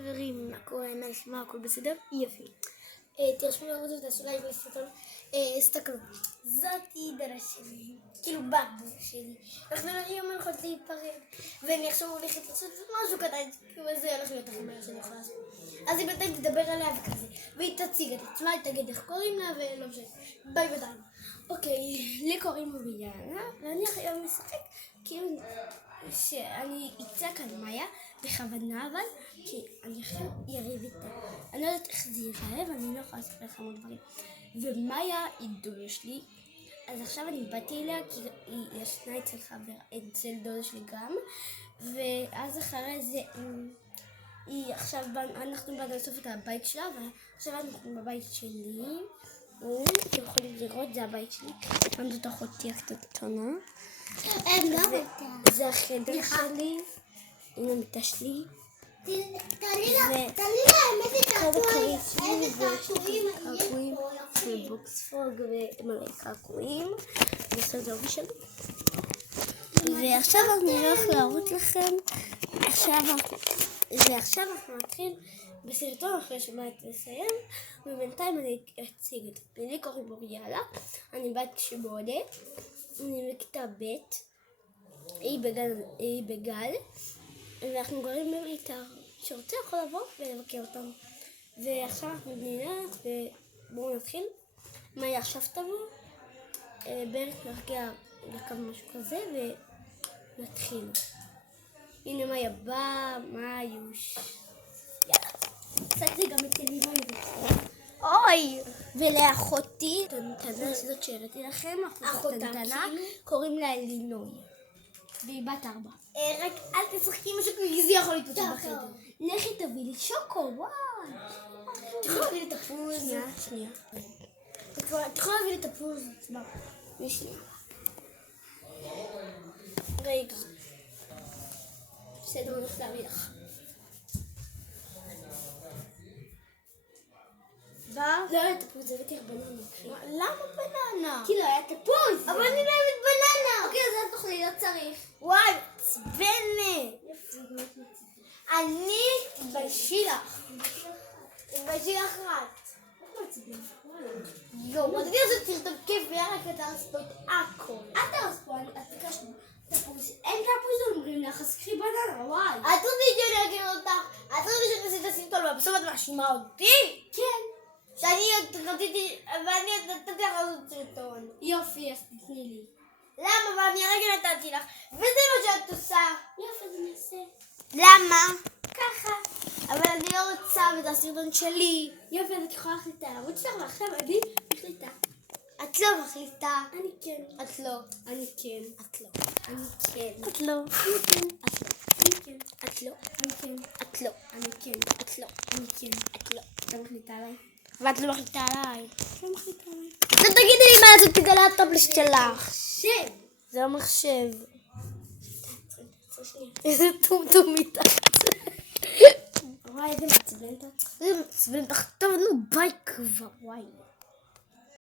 חברים, מה קורה? מה נשמע? הכל בסדר? יפה. תרשמו לערוץ ותעשו לייק לסרטון. תסתכלו, זאתי דרה שלי, כאילו בת שלי. אנחנו היום הולכות להיפרד, ואני עכשיו הולכת לעשות משהו קטן, כאילו זה הולך להיות הכי מהר שאני יכולה לעשות. אז היא בינתיים תדבר עליה וכזה, והיא תציג את עצמה, היא תגיד איך קוראים לה ולא משנה. ביי ביי. אוקיי, לי קוראים מוביליאנה, ואני היום משחק, כאילו שאני אצעק על מאיה בכוונה, אבל כי אני עכשיו יריב איתה. אני לא יודעת איך זה ייראה ואני לא יכולה לספר לך המון דברים. ומאיה היא דודה שלי, אז עכשיו אני באתי אליה כי היא ישנה אצל דודה שלי גם, ואז אחרי זה עכשיו אנחנו באנו לסוף את הבית שלה, ועכשיו אנחנו בבית שלי. אתם יכולים לראות, זה הבית שלי. כאן זאת אחותי הקטנה. זה החדר שלי. הנה המיטה שלי. תעלי לה, האמת היא קעקועים. קעקועים ובוקספוג ומלא קעקועים. וזה זהו שלי. ועכשיו אני הולך להראות לכם. עכשיו אנחנו נתחיל בסרטון אחרי שמעת לסיים, ובינתיים אני אציג את זה. לי קוראים מוריאלה, אני בת כשבודה, אני בכיתה ב', היא בגל, ואנחנו גרים בביתר. שרוצה יכול לבוא ולבקר אותנו. ועכשיו אנחנו נלך ובואו נתחיל. מאיה עכשיו תבוא, בערך נרגיע לקו משהו כזה ונתחיל. הנה מאיה באה, מאיוש. יאללה. קצת גם את אלימה אוי! ולאחותי, קטנטנה, זאת שהראיתי לכם, אחותי קטנטנה, קוראים לה אלינוי. והיא בת 4. רק אל תשחקי משהו כי זה יכול להתפוצץ בחדר. לכי תביא לי שוקו, וואי. את יכולה להביא לי את הפוז. שנייה. את יכולה להביא לי את הפוז. שנייה. רגע. בסדר, אני הולכת להביא לך. לא היה תפוז, הבאתי לך בננה. למה בננה? כי לא היה תפוז. אבל אני לא אוהבת בננה. אוקיי, אז אל תאכלי, לא צריך. וואי, עצבנת. אני תתביישי לך. תתביישי לך רק. יואו, רציתי לעשות סרטון כיף ויאללה כדי להרס פה את הכל. אל תרס פה, את ביקשנו. אין תפוז אומרים לך, אז קחי בננה, וואי. את רצית שאני אגיד אותך. את רצית שאני אעשה את הסרטון ובסוף את מאשימה אותי? כן. שאני רציתי, ואני נתתי לך לעשות סרטון. יופי, אז תתני לי. למה? ואני הרגע נתתי לך, וזה מה שאת עושה. יופי, אז אני אעשה. למה? ככה. אבל אני לא רוצה את הסרטון שלי. יופי, אז את יכולה להחליט על הערוץ שלך, ועכשיו אני מחליטה. את לא מחליטה. אני כן. את לא. אני כן. את לא. אני כן. את לא. אני כן. את לא. אני כן. את לא. אני כן. את לא. אני כן. את לא. אני כן. את לא. אתה מחליטה עליי? ואת לא מחליטה עליי. לא מחליטה עליי. אז תגידי לי מה לעשות כדי הטאבלט שלך. שם. זה לא מחשב. איזה טומטום מתחת. וואי, איזה מעצבנת. איזה מעצבנת. טוב, נו ביי כבר. וואי.